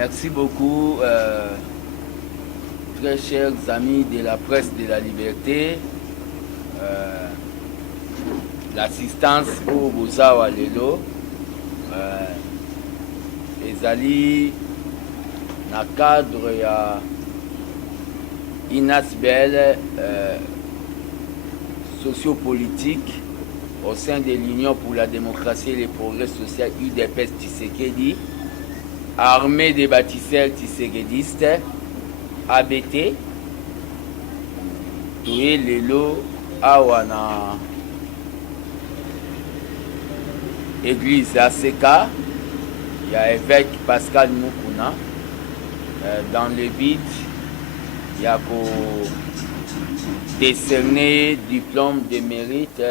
Merci beaucoup, très chers amis de la presse de la liberté. L'assistance au Bozawa Lelo ezali na cadre ya INASBL sociopolitique au sein de l'Union pour la démocratie et le progrès social UDPS Tshisekedi, armée des bâtisseurs tshisekidistes, ABT, Toué Lelo Awana Église ACK, il y a évêque Pascal Mukuna, dans le but, il y a décerner diplôme de mérite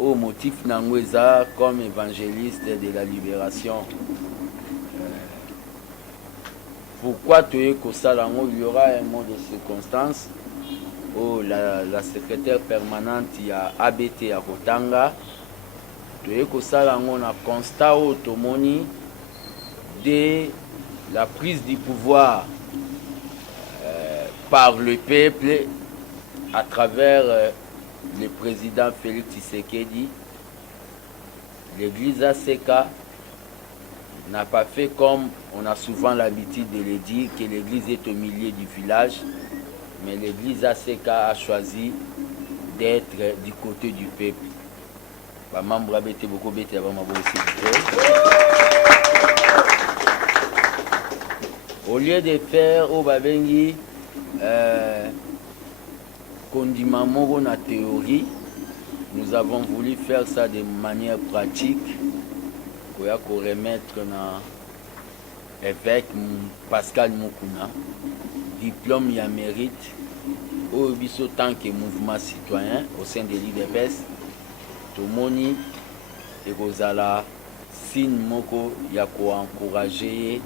au motif Nangweza comme évangéliste de la libération. Pourquoi tu es qu'au Salango, il y aura un mot de circonstance où la secrétaire permanente il y a ABT à Rotanga. Tu es qu'au Salango, on a constat au Tomoni de la prise du pouvoir par le peuple à travers le président Félix Tshisekedi. L'église ACK n'a pas fait comme on a souvent l'habitude de le dire, que l'église est au milieu du village, mais l'église ACK a choisi d'être du côté du peuple. Au lieu de faire au Babengi Kondimamoro na théorie, nous avons voulu faire ça de manière pratique pour remettre na évêque Pascal Mukuna diplôme ya mérite au biso tant que mouvement citoyen au sein de l'IDPS. Tomoni ekozala signe moko ya ko encourager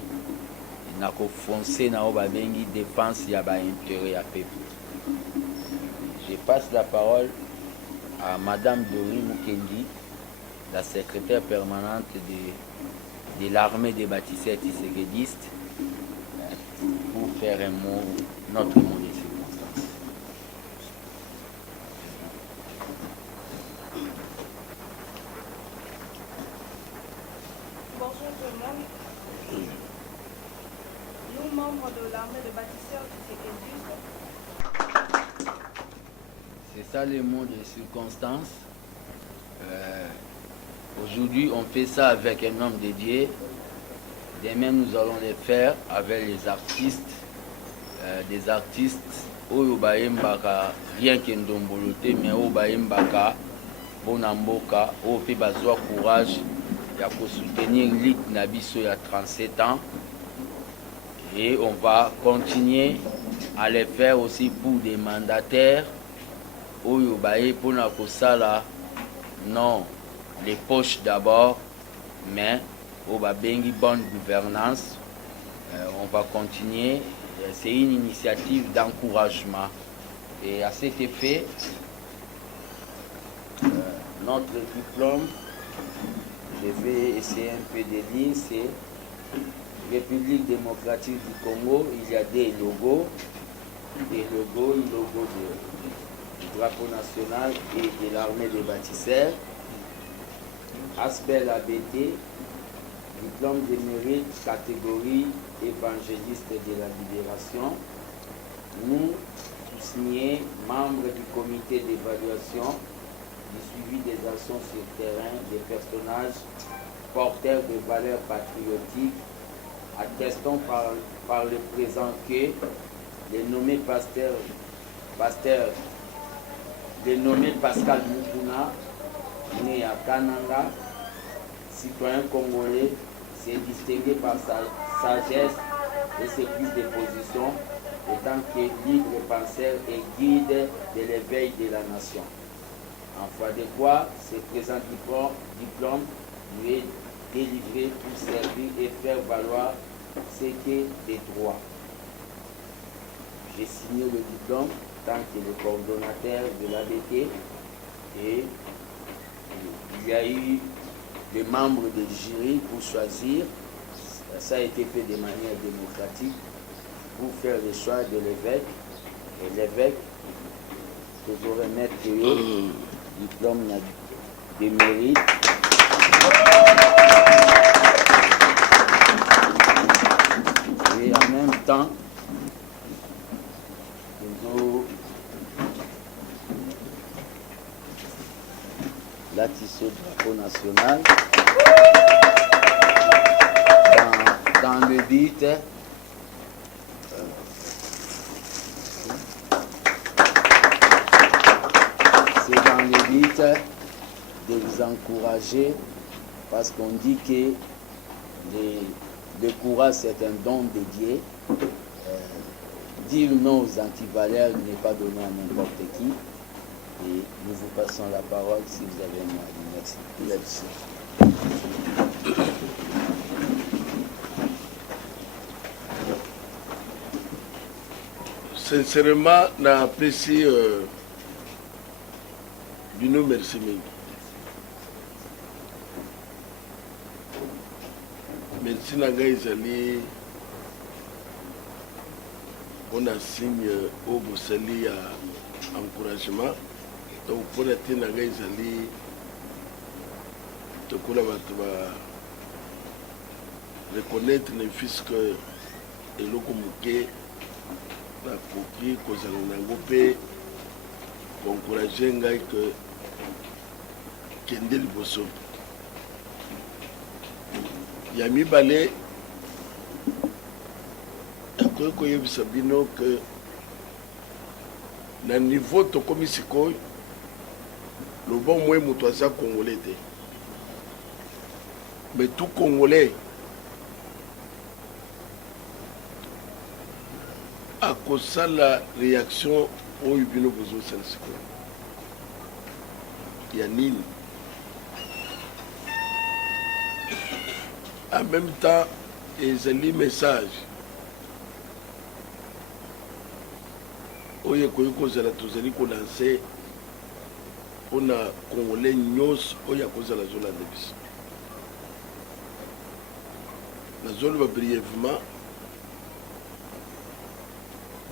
na ko foncer na babengi défense ya ba intérêt ya peuple. Je passe la parole à Madame Dori Mukendi, la secrétaire permanente de l'armée des bâtisseurs tshisekidistes, pour faire un mot, notre mot de circonstance. Bonjour tout le monde. Nous, membres de l'armée des bâtisseurs tshisekidistes, c'est ça le mot de circonstance. Aujourd'hui, on fait ça avec un homme dédié. Demain, nous allons le faire avec les artistes. Des artistes, rien que Ndombolote, mais Obayembaka, Bonamboka, Ope Bazoa Courage, il y a pour soutenir l'IT Nabiso il y a 37 ans. Et on va continuer à le faire aussi pour des mandataires. Oyo baye pona kosala non les poches d'abord, mais au babengi bonne gouvernance. On va continuer. C'est une initiative d'encouragement. Et à cet effet, notre diplôme, je vais essayer un peu de lire, c'est République démocratique du Congo. Il y a des logos, le logo du drapeau national et de l'armée des bâtisseurs. Asbel ABT, diplôme de mérite catégorie évangéliste de la libération. Nous, tous signés, membres du comité d'évaluation, du suivi des actions sur le terrain, des personnages porteurs de valeurs patriotiques, attestons par le présent que les nommés le nommé Pascal Mukuna, né à Kananga, citoyen congolais, s'est distingué par sa sagesse et ses prises de position, étant que libre penseur et guide de l'éveil de la nation. En foi de quoi, ce présent diplôme lui est délivré pour servir et faire valoir ce qu'est des droits. J'ai signé le diplôme tant que le coordonnateur de l'ABT et il y a eu des membres du jury pour choisir Ça a été fait de manière démocratique pour faire le choix de l'évêque. Et l'évêque, toujours remettre le diplôme de mérite. Et en même temps, nous la tissé drapeau national dans le but de vous encourager, parce qu'on dit que le courage c'est un don de Dieu. Dire non aux antivaleurs n'est pas donné à n'importe qui. Et nous vous passons la parole si vous avez un mot. Merci. Sincèrement, j'apprécie Bino merci mingi. Merci na ngai ezali on a signe au bosali ya encouragement. Donc pour la tina ngai ezali tokola bato ba reconnaître ne fils que eloko moke na koki kozala nango mpe encourager ngai que kende liboso ya mibale akoki koyebisa bino que na niveau tokomi sikoyo loba mwe moto aza congolais te, mais tout congolais akosala réaction oyo bino bozosala sikoyo ya nini. En même temps ezali message oyo ekoki kozala tozali kolanse mpona congolais nyonso oyo akozala azolanda biso. nazoloba brièvement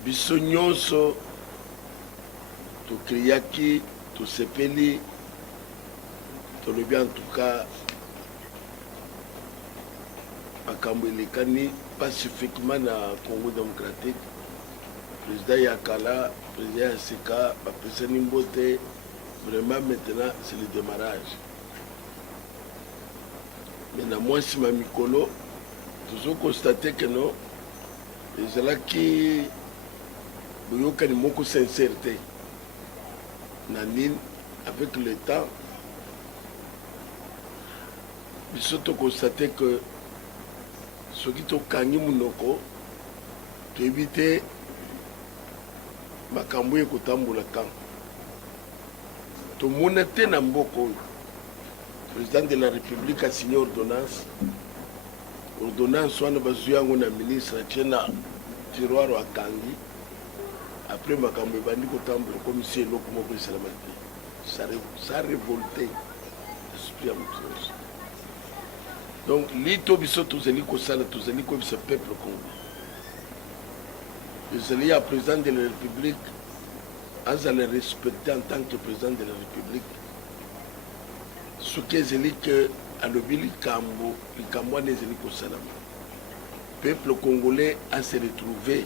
biso nyonso tokriaki tosepeli tolobi en tout cas makambo elekani pacifiquement na Congo démocratique. Président Yakala, président Yasika, bapesani mbote. Vraiment maintenant c'est le démarrage. Mais na mwasi ma mikolo toujours constaté que non ezalaki boyokani moko sincérité na nini avec le temps biso toconstaté que soki tokangi munoko toyebi te makambo ekotambola kan tomona te na mboka oyo président de la république asigné ordonnance wana bazwi yango na ministre atie na tiroir akangi après makambo ebandi kotambola comme si eloko moko esalama te ça révolté esprit ya moto nyonso. Donc lito biso tozali kosala tozali koyebisa peuple congolais ezali ya président de la république azala respecté en tant que président de la république soki ezali ke alobi likambo wana ezali kosalama peuple congolais a se retrouvé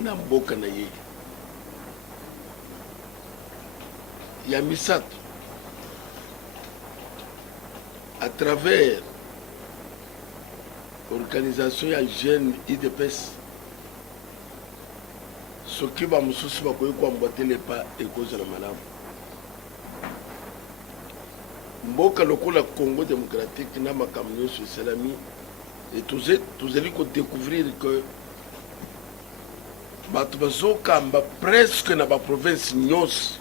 na mboka na ye ya misato à travers l'organisation ya jeune IDPS soki bamosusu bakoki koambwatelepa ekozala malamu. Mboka lokola Congo démocratique na makambo nyonso esalami tozali kodécouvrir que bato bazokamba presque na baprovince nyonso.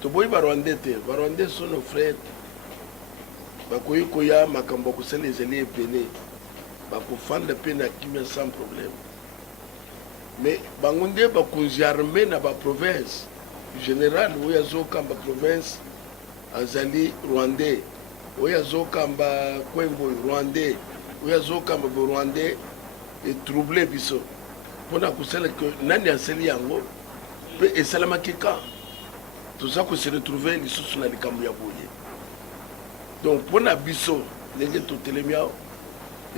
Toboyi barwandais te, barwandais sont nos frères. Bakoyi koya makambo kosala ezali ebele bakofanda mpe na kimia sans problème. Mais bango nde bakonzi armé na baprovince général oyo azokamba province azali rwandais, oyo azokamba kwembo rwandais, oyo azokamba rwandais etrouble biso mpona kosala ke nani asali yango mpe esalamaki ka toza kose retrouve lisusu na likambo ya boye. Donc mpona biso ndenge totelemi awa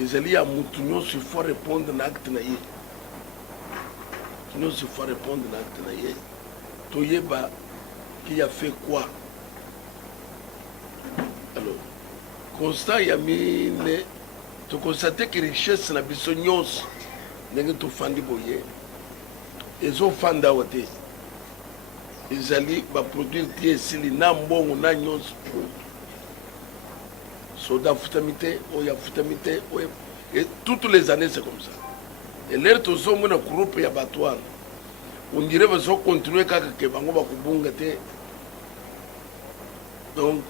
ezali ya mutu nyonso il faut répondre na acte na ye, nyonso il faut répondre na acte na ye, toyeba qui a fait quoi. Alors constat ya mine tokonstate ke richesse na biso nyonso ndenge tofandi boye ezofanda awa te, ezali baproduire ti esili na mbongo na nyonso soda afutami te oyo afutami te et toutes les années c'est comme ça. Et lere tozomona groupe ya bato wana on dirait bazokontinue kaka ke bango bakobunga te. Donc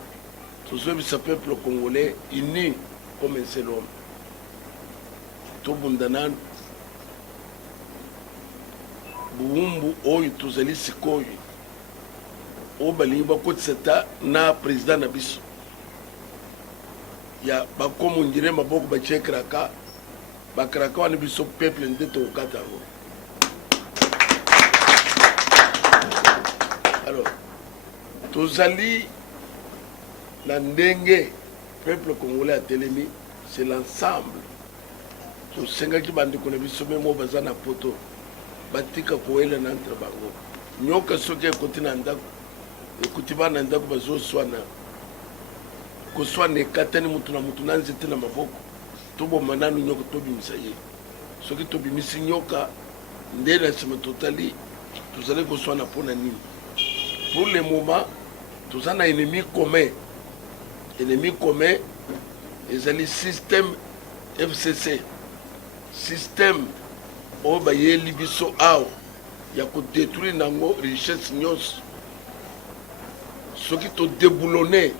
tozobisa peuple congolais uni comme un seul homme, tobunda nanu buumbu oyo tozali sikoyo oyo balingi bakotisa ta na président na biso ya bakomo ndire maboko batie kraka bakraka wana biso peuple nde tokokata yango. Alors tozali na ndenge peuple congolais atelemi, c'est l'ensemble. Tosengaki bandeko na biso memo baza na poto batika koela na entre bango nyoka soki ekoti na ndako ekuti bana ndako bazoswana koswana ekatani mutu na mutu na nzete na maboko toboma nanu nyoka tobimisa ye. Soki tobimisi nyoka nde na nsima totali tozali koswana mpona nini. Pour le moment toza na ennemi commun, ennemi commun ezali système FCC, système oyo bayeli biso awa ya kodétruire nango richesse nyonso. Soki todéboulonne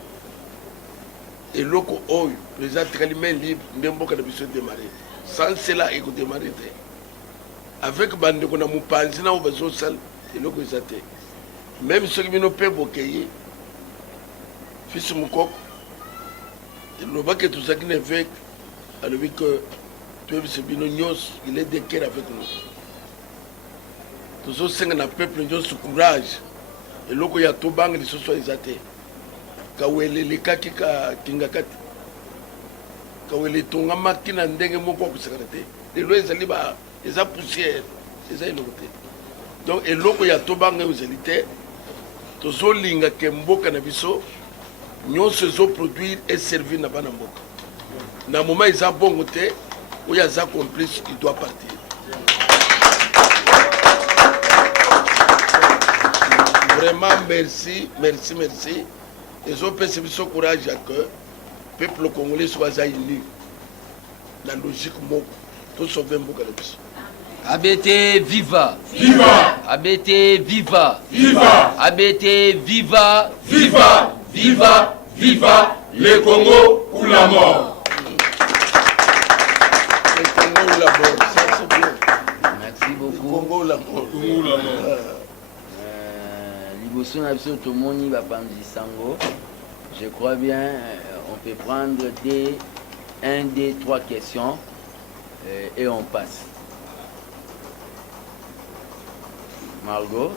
eloko oyo président atikali main libre nde mboka na biso démarrer. Sans cela ekodémarrer te avec bandeko na mopanzi na oyo bazosala eloko eza te. Même soki bino mpe bokei fils mokoko elobaki tozalaki na évêque alobi que toyebisa bino nyonso il est de cœur avec nous. Tozosenga na peuple nyonso courage eloko ya tobanga lisusu eza te. Kawele lekaki kingaka te, kawele etongamaki na ndenge moko akosekana te. Lelo ezali eza poussière, eza eloko te. Donc eloko ya tobanga ezali te. Tozolinga ke mboka na biso nyonso ezoproduire et servir na bana mboka. Na moment eza bongo te oyo aza complice il doit partir. Vraiment merci, merci, merci. Ezopesa biso courage ya que peuple congolais soit uni na logique moko to sauver mboka na biso. ABT viva! Viva! ABT viva! Viva! ABT viva! Viva! Viva! Viva! Le Congo ou la mort! Le Congo ou la mort, ça c'est bien. Merci beaucoup. Le Congo ou la mort. Congo ou la mort? Liboso na biso tomoni bapanzi sango. Je crois bien on peut prendre 1, 2, 3 questions et on passe. Margot.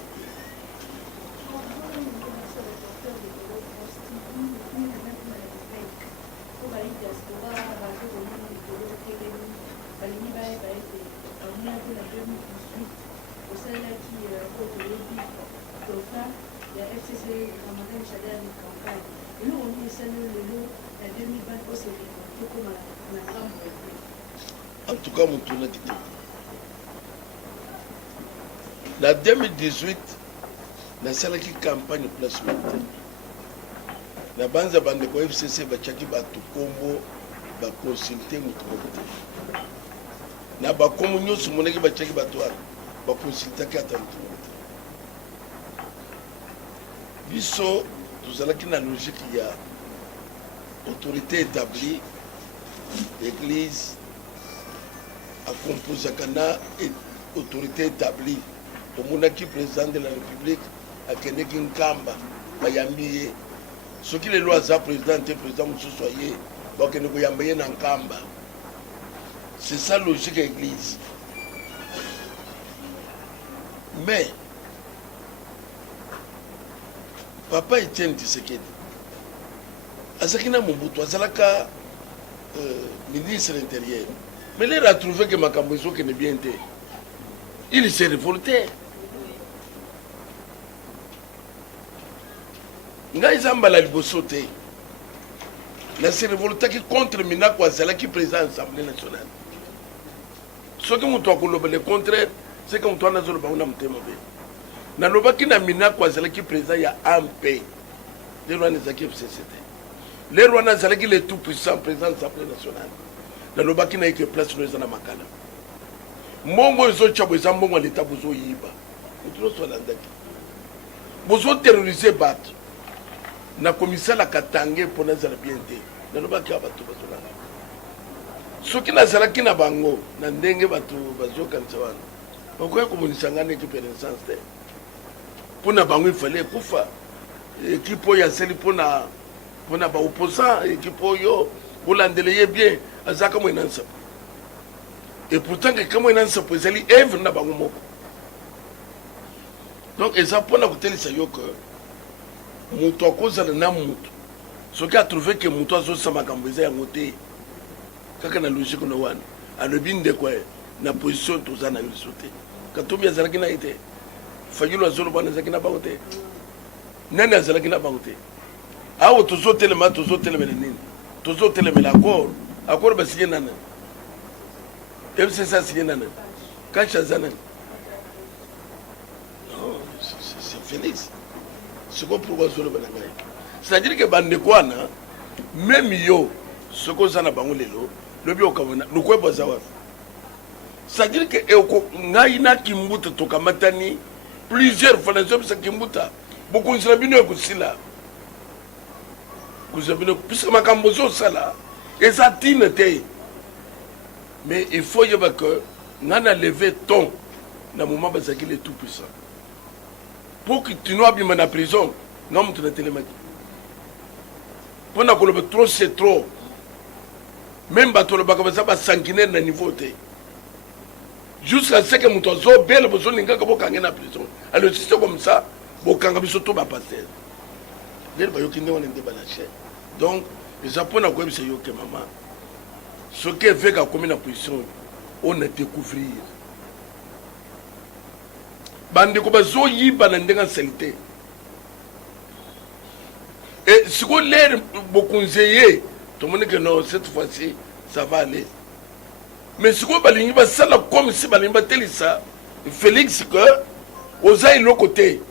En tout cas, mon tournoi dit la 2018, la salle qui campagne placement. La banza bande ko FCC ba chaki ba tukombo ba consulter mutu. Na ba komo nyoso moneki ba chaki ba toa ba consulter ka tantu. Biso tozalaki na logique ya autorité établie, église a composé kana autorité établie. Au monarchie président de la République, akendeki nkamba bayambi ye soki lelo aza président te président mosusu aye bakende koyamba ye na nkamba. C'est ça logique à l'église. Mais papa Etienne Tshisekedi azakina Mobutu azalaka ministre de l'Intérieur, mais il a trouvé que makambo ezoke ne bien te. Il s'est révolté. Ngai zambala liboso te. Il s'est révolté contre Minako azalaki président de l'Assemblée nationale. Ce qui m'a le contraire, c'est que nous avons dit que nous avons Minako azalaki président ya AMP. Les Rwandais qui FCCT. Les Rwandais azalaki le tout puissant président de l'Assemblée nationale. Nous avons dit que place nous na makala. Mongo zo chabo zambongo l'état bozo yiba. Nous sommes landaki. Bozo terroriser bat. Na commissaire la Katangé pour nous bien te. Nous avons dit que ce qui n'a pas été na bango na ndenge batu bazo kanisa wana. Pourquoi communiste ngane qui perd sens te. Pour na bango il fallait kufa. Équipe ya seli pour na ba opposant équipe yo pour l'endeler bien azaka mo inansa. Et pourtant que comme inansa pour zeli evre na bango moko. Donc et ça pour na kotelisa yo que mutu akozala na mutu. Ce qui a trouvé que mutu azosa makambo eza yango te. Kaka na logique na wana alobi ndeko na position toza na yo sote katumbi azalaki na ite fayulu azolo bana azalaki na bango te nani azalaki na bango te awo tozotelema nini tozotelemela accord basinye nana FCC asinye nana kacha aza nani c'est Félix c'est quoi pourquoi azolo bana ngai c'est-à-dire que bandeko wana même yo soko za na bango lelo lobi okamona lukwe bazawa. C'est-à-dire que ngaina kimbuta tokamatani plusieurs fois na zomsa kimbuta beaucoup nzabino kusila kuzabino puisque makambo zo sala ezatine te. Mais il faut y avoir que ngana lever ton na moment bazaki le tout puissant pour que tu n'ois bien en prison non tu na télémati pour na koloba trop c'est trop. Même bateau le bakabaza ba sanguinaire na niveau te. Jusqu'à ce que muto zo belle besoin ninga ko kanga na prison. Alors si c'est comme ça, bokanga biso to ba passer. Dès ba yokinde on ndé balaché. Donc les japonais ko biso yoke maman. Ce qui fait qu'à comme na position on a découvrir. Bande ko bazo yiba na ndenga salité. Et si ko l'air bokunzeye tout le monde dit que non, cette fois-ci, ça va aller. Mais si vous avez ça comme si vous avez ça, Félix, que vous avez l'autre côté.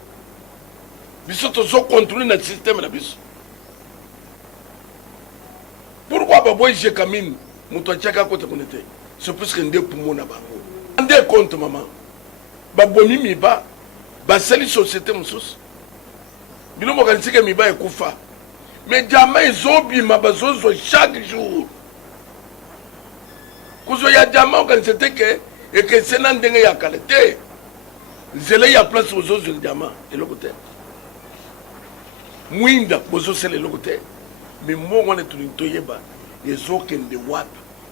Vous avez contrôlé notre système. Pourquoi j'ai camine c'est plus qu'un deux poumons. En deux comptes, maman. Babomi miba, basali société moussous. Bino mo kanisi ke miba ekufa. Mais jamais zobi mabazozo chaque jour. Kuzo ya diamant quand c'était que c'est nan ndenge ya qualité. Zele ya place aux autres diamant et le côté. Mwinda bozo c'est le côté. Mais moi on est tout toyeba les autres de wap.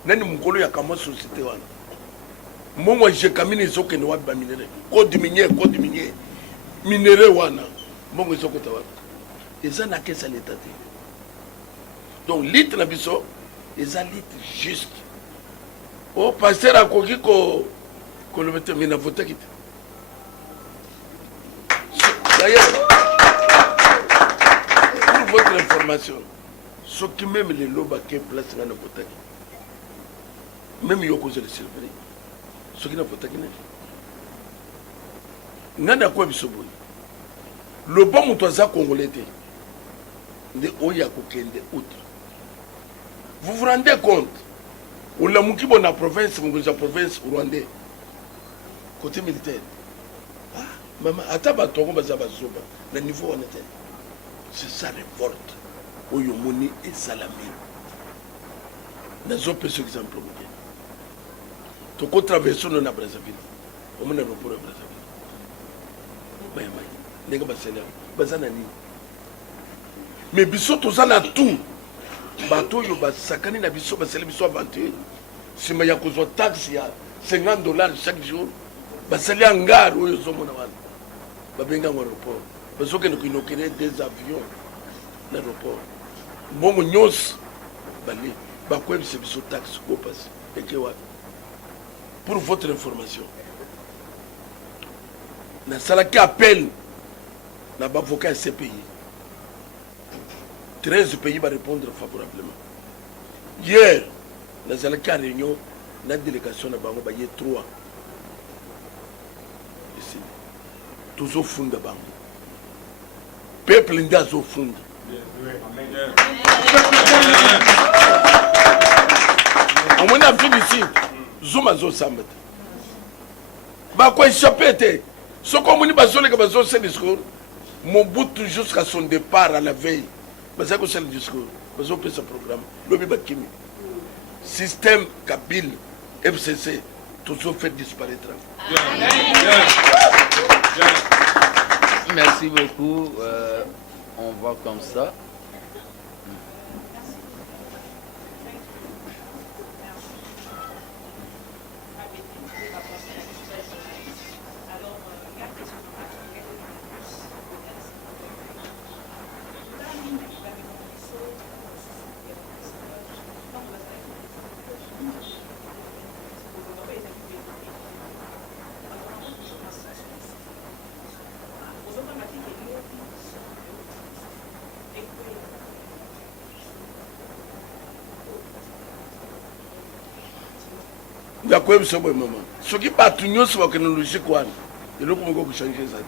Nani mukolo ya kama société wana. Moi j'ai camine les autres de wap ba minéré. Code minier. Minéré wana. Moi les autres wap. Et ça n'a que ça l'état. Donc litre na biso, ils ont litre juste. Oh pasteur a koki ko le mettre mais na voter quitte. D'ailleurs, pour votre information, ce qui même les lobes qui place dans le voter. Même yo cause le servir. Ce qui n'a voter qui n'est. Nana quoi biso boy. Le bon mutoza congolais té. De oya kokende outre. Vous vous rendez compte? On l'a mouki bon la province rwandais. Côté militaire. Ah, maman, ataba tongo bazaba zoba. Le niveau on était. C'est ça révolte. Oyomoni et Salami. Nous avons ce exemple. Tu as traversé dans la Brazzaville. On a le pour la Brazzaville. ndenge basalela baza na nini mais biso toza na tout bato oyo basakani na biso basali biso aventure nsima ya kozwa taxe ya $50 chaque jour basali angare oyo ozomona wana babenga yango aéroport bazokende koinokere des avions na aéroport mbongo nyonso bale bakoyebisa biso taxe kopasi eke wapi pour votre information nasalaki appel na bavocat ya CPI 13 pays va répondre favorablement. Hier, nous avons une réunion, la délégation de Bango, il y a 3. Ici. Tous au fond de Bango. Peuple n'est au fond. On a fait ici. Zuma zo sambat. Bah quoi échappé. Ce qu'on dit, c'est que discours. Mon bout jusqu'à son départ à la veille. Parce que c'est le discours. Parce que c'est ce programme. L'objet Bakimi. Système Kabyle, FCC, toujours fait disparaître. Merci beaucoup. On va comme ça. D'accord, c'est bon, maman. Ce qui bat tout le monde, c'est que nous le savons. Et nous pouvons changer ça.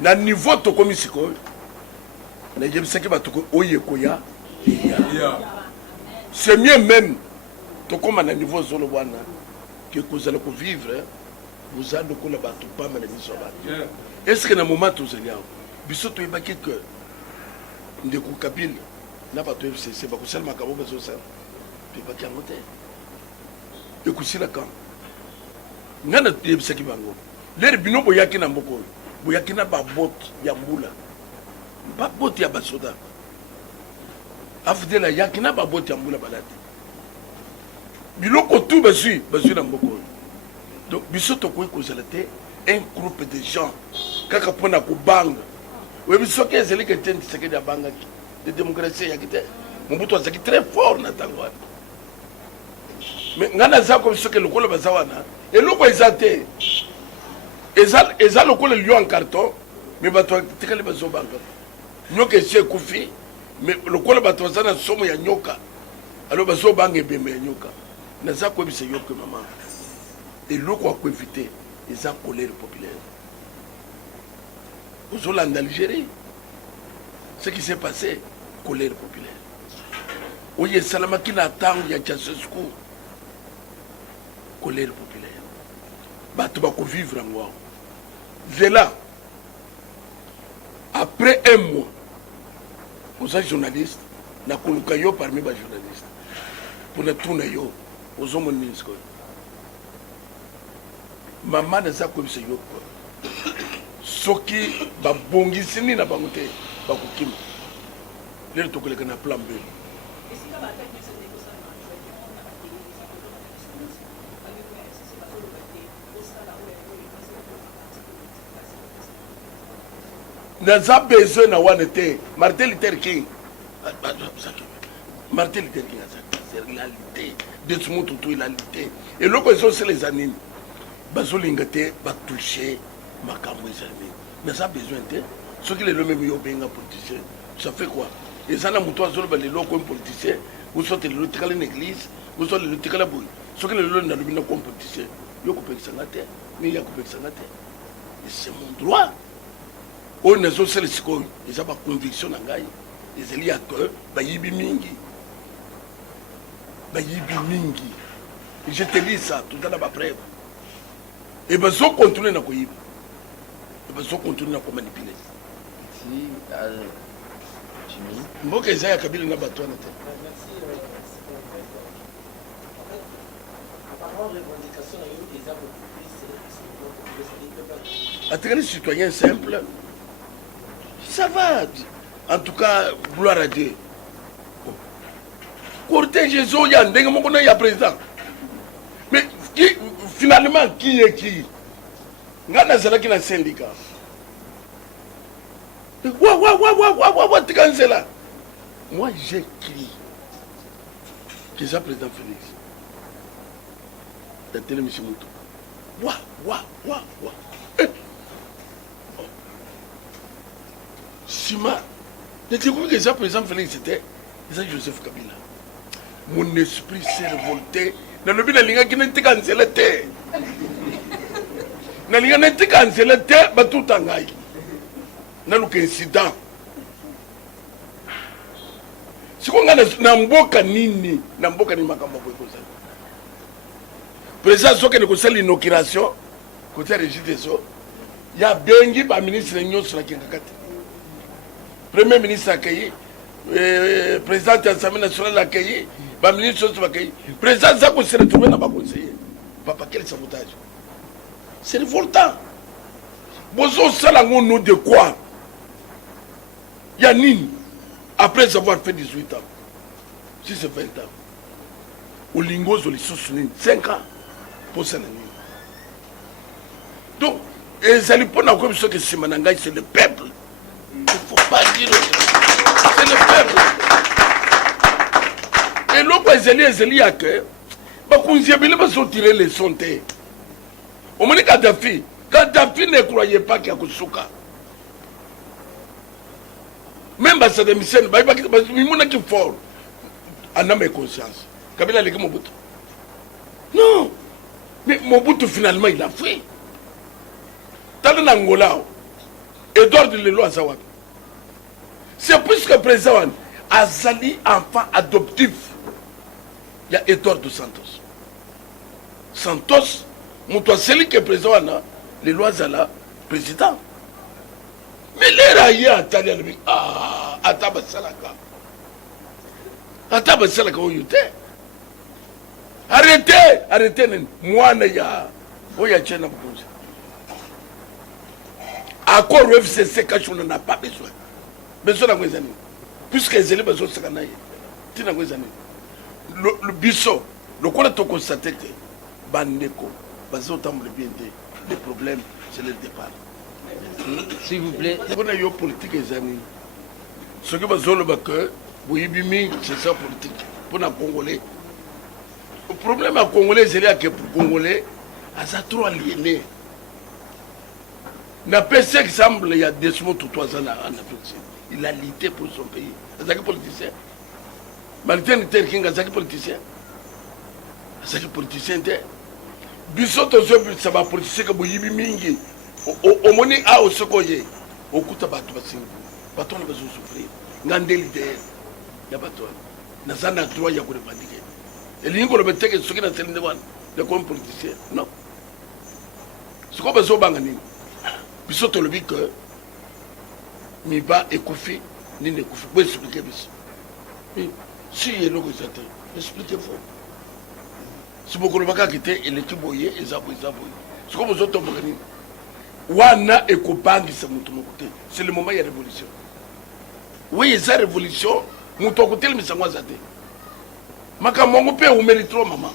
Na niveau de commission, na je sais que va tout oye koya. C'est mieux même. To comme na niveau zolo wana que vous allez vivre, vous allez ko la batu pas mal de est-ce que na moment tout zeli ao biso to ibaki que ndeko Kabyle na batu FCC ba ko selma ka bo bezo ça. Puis ba kiamote. Ekusila quand ngana tebisaki bango lere bino boyaki na mboko boyaki na babot ya mbula babot ya basoda afdela yaki na babot ya mbula balati biloko tout bazui na mboko donc biso tokoki kozala te un groupe de gens kaka mpona kobanga oyebiso ke ezali ke te Tshisekedi abangaki de démocratie yaki te Mobutu azalaki très fort na ntango wana mais ngana za comme ce que le col bazawana et le quoi exacté eza le col lion en carton mais bato tikali bazobanga nyoka c'est kufi mais le col bato zana somo ya nyoka alors bazobanga bembe ya nyoka na za ko bise yoke maman et le quoi ko éviter eza colère populaire aux Hollandais d'Algérie ce qui s'est passé colère populaire oye salamaki na tango ya Ceausescu colère populaire. Bato bako vivre en moi. Là, après un mois, vous êtes journaliste, na koluka yo parmi les journalistes. Pour le tourner yo, aux hommes minsko. Maman ne sait pas se yo. Soki ba bongi sini na bangote bako kim. Le to koleka na plan B. Nous avons besoin de Martin Luther King. Martin Luther King, c'est la réalité. De ce monde, il a lutté. Et l'occasion, c'est les années. Basolingate va toucher ma camouflage. Mais ça a besoin de. Ce qui est le même politicien. Ça fait quoi? Et ça, n'a pas besoin de locaux politiciens. Vous sortez le local en église. Vous sortez le local à bout. Ce qui est le local comme politicien. Il y a coupé que ça n'a pas. Mais il y a coupé que ça n'a pas. Et c'est mon droit. On a aussi les psychologues, ils ont pas conviction dans gaï. Ils ont que bayibi mingi. Bayibi mingi. Je te dis ça, tout à l'heure après. Et ben so continuer na koyiba. Et ben so continuer na manipuler. Si Jimmy. Mboka ezaya Kabila na bato na te. les citoyens simples, ça va. En tout cas, gloire à Dieu. Cortège, il y a un président. Mais finalement, qui est qui? Il y a un syndicat. Moi, j'écris que c'est président Félix. Dans télévision Moutou. Sima, j'ai découvert que c'est président Félix, c'était Joseph Kabila. Mon esprit s'est révolté. Dans le but de l'Inga qui n'était cancellé. L'Inga n'était cancellé, mais tout en gagne. Dans l'incident. Si on a Namboka Nini, Namboka ni Makamba Bokosa. Président, ce que nous avons l'inauguration, côté Régis des Eaux, il y a Bengi, le ministre de l'Union sur la Kinkakati. Premier ministre accueilli, président de l'Assemblée nationale accueilli, le ministre de l'accueilli. Président Zako s'est retrouvé dans ma conseiller. Papa, quel sabotage. C'est révoltant. Bozo Salango nous de quoi? Il y a Nini, après avoir fait 18 ans, si c'est 20 ans, au Lingos, au Lissous, 5 ans, pour ça. Donc, ça lui prend encore ce que c'est Manangay, c'est le peuple. Il ne faut pas dire. C'est le peuple. Et l'autre, il y a que, il va tirer les sontés. Au moment Kadhafi ne croyait pas qu'il y a Koussouka. Même si c'est Michel, il est fort. En âme et conscience. Kabila a Mobutu. Non. Mais Mobutu, finalement, il a fait. Dans l'Angola, Edouard de Lelo Azawad. C'est puisque le président Azali, enfant adoptif, il y a Edouard de Santos. Santos, celui qui est président, le loi Zala, président. Mais les raillés à Taliban, à Tabasalaka. À Tabasalaka, où il était. Arrêtez, moi, il y a Tchèna Bouza. Accord au FCC, on n'en a pas besoin. Besoin d'un années. Puisque les élèves sont sakanaï. Tu n'as pas besoin. Le biseau, le quoi tu constaté que Bandeko, basé au temps de bien les problèmes, c'est le départ. S'il vous plaît. On a eu politique et amis. Ce que vous avez que oui, c'est ça politique. Pour les Congolais. Le problème à Congolais, c'est que pour les Congolais, ils sont trop aliénés. N'a pas ce qui semble il y a 2 mois ou 3 ans en Afrique. Il a lutté pour son pays. C'est un politicien. Martin Luther King, c'est un politicien. C'est un politicien. Bissot, ça va politicien que vous avez mingi. Au moni a au secoyer. Au coup de bateau, bateau ne va souffrir. Ngandé l'idée. Il y a bateau. Nazana droit, il y a quoi de paniquer. Et l'ingénieur le mettait que ce qui n'a pas de comme politicien. Non. Ce qu'on va se bangani. Bissot le dit que Miba et Koufi, ni ne Koufi. Vous expliquez ça. Si il est là, expliquez-vous. Si vous ne pouvez pas quitter, il est boyé, et ça. Ce qu'on vous entend, Wana et Kobangi, c'est le moment où il y a révolution. Oui, il y a révolution, nous t'en côté, mais ça m'a zade. Maka mongo pe ou mérite trop, maman.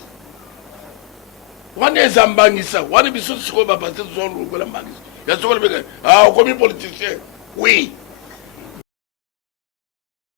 Wana est Zambangisa, Wana est bisous sur le baptême, sur le baptême. Il y a ce qu'on appelle, comme politicien. Oui.